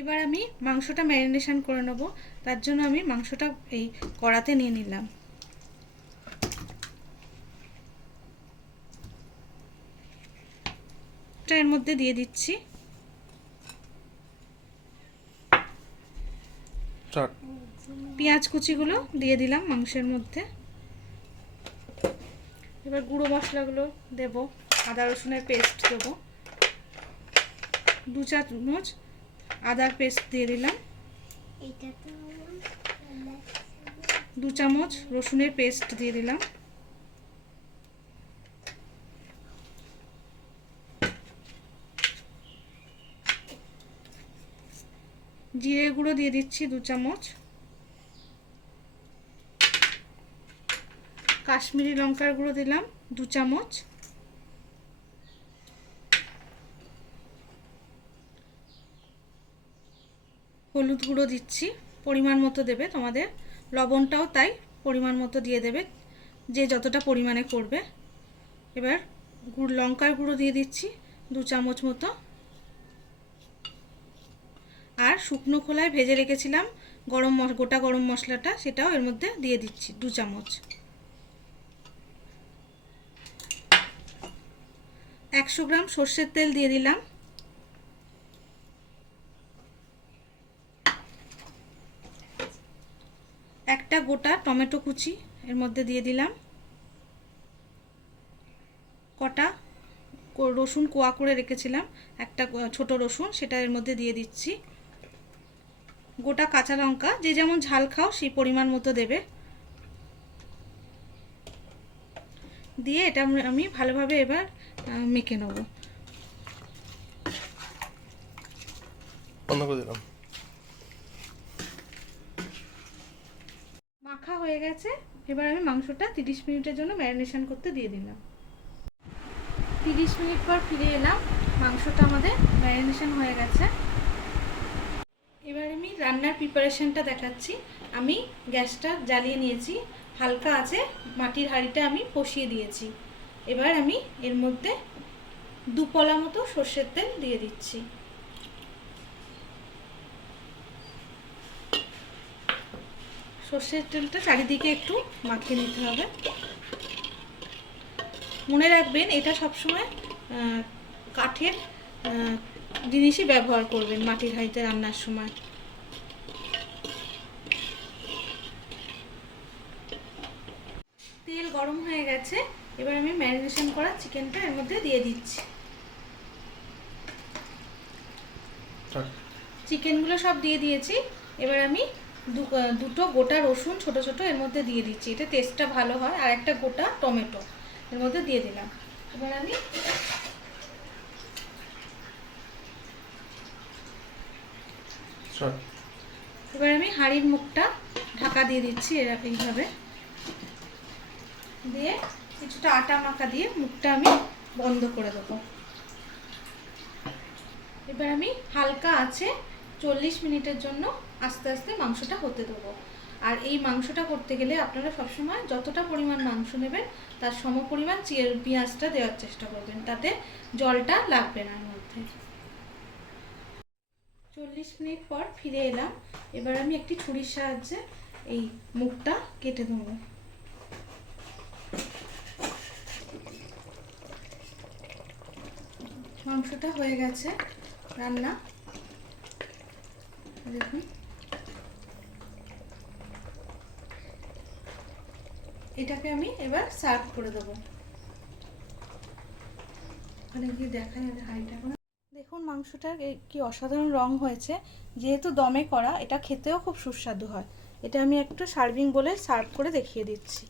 এবার আমি মাংসটা ম্যারিনেশন করে নেব। তার জন্য আমি মাংসটা এই কড়াতে নিয়ে নিলাম। এর মধ্যে দিয়ে দিচ্ছি পেঁয়াজ কুচিগুলো দিয়ে দিলাম মাংসের মধ্যে। এবার গুঁড়ো মশলাগুলো দেব। আদা রসুনের পেস্ট দেবো 2 চামচ, আদার পেস্ট দিয়ে দিলাম 2 চামচ, রসুনের পেস্ট দিয়ে দিলাম, জিরে গুঁড়ো দিয়ে দিচ্ছি 2 চামচ, কাশ্মীরি লঙ্কার গুঁড়ো দিলাম 2 চামচ, হলুদ গুঁড়ো দিচ্ছি পরিমাণ মতো দেবে তোমাদের, লবণটাও তাই পরিমাণ মতো দিয়ে দেবে যে যতটা পরিমাণে করবে। এবার লঙ্কার গুঁড়ো দিয়ে দিচ্ছি 2 চামচ মতো, আর শুকনো খোলায় ভেজে রেখেছিলাম গোটা গরম মশলাটা, সেটাও এর মধ্যে দিয়ে দিচ্ছি 2 চামচ। 100 গ্রাম সর্ষের তেল দিয়ে দিলাম, একটা গোটা টমেটো কুচি এর মধ্যে দিয়ে দিলাম, কটা রসুন কোয়া করে রেখেছিলাম একটা ছোট রসুন, সেটা এর মধ্যে দিয়ে দিচ্ছি, গোটা কাঁচা লঙ্কা যে যেমন ঝাল খাও সেই পরিমাণ মতো দেবে, দিয়ে এটা আমি ভালোভাবে এবার মেখে নেব। মাখা হয়ে গেছে। এবার আমি মাংসটা 30 মিনিটের জন্য ম্যারিনেশন করতে দিয়ে দিলাম। 30 মিনিট পর ফিরে এলাম, মাংসটা আমাদের ম্যারিনেশন হয়ে গেছে। এবার আমি রান্নার প্রিপারেশনটা দেখাচ্ছি। আমি গ্যাসটা জ্বালিয়ে নিয়েছি, হালকা আছে মাটির হাঁড়িটা আমি বসিয়ে দিয়েছি। এবার আমি এর মধ্যে 2 পলা মতো সর্ষের তেল দিয়ে দিচ্ছি। সর্ষের তেলটা চারিদিকে একটু মাখিয়ে নিতে হবে। মনে রাখবেন এটা সবসময় কাঠের জিনিসই ব্যবহার করবেন মাটির হাঁড়িতে রান্নার সময়। তেল গরম হয়ে গেছে, এবার আমি ম্যারিনেশন করা চিকেনটা এর মধ্যে দিয়ে দিচ্ছি। চিকেনগুলো সব দিয়ে দিয়েছি। এবার আমি দুটো গোটা রসুন ছোট ছোট এর মধ্যে দিয়ে দিচ্ছি, এটা টেস্টটা ভালো হয়, আর একটা গোটা টমেটো এর মধ্যে দিয়ে দিলাম। এবার আমি হাঁড়ির মুখটা ঢাকা দিয়ে দিচ্ছি এইভাবে দিয়ে, কিছুটা আটা মাখা দিয়ে মুখটা আমি বন্ধ করে দেবো। এবার আমি হালকা আছে 40 মিনিটের জন্য আস্তে আস্তে মাংসটা হতে দেবো। আর এই মাংসটা করতে গেলে আপনারা সবসময় যতটা পরিমাণ মাংস নেবেন তার সমপরিমাণ পেঁয়াজটা দেওয়ার চেষ্টা করবেন, তাতে জলটা লাগবে না এর মধ্যে। 40 মিনিট পর ফিরে এলাম। এবার আমি একটি ছুরির সাহায্যে এই মুখটা কেটে দেবো। মাংসটা হয়ে গেছে রান্না, দেখুন। এটাকে আমি এবার সার্ভ করে দেবো। দেখুন মাংসটার কি অসাধারণ রং হয়েছে, যেহেতু দমে করা এটা খেতেও খুব সুস্বাদু হয়। এটা আমি একটু সার্ভিং বলে সার্ভ করে দেখিয়ে দিচ্ছি।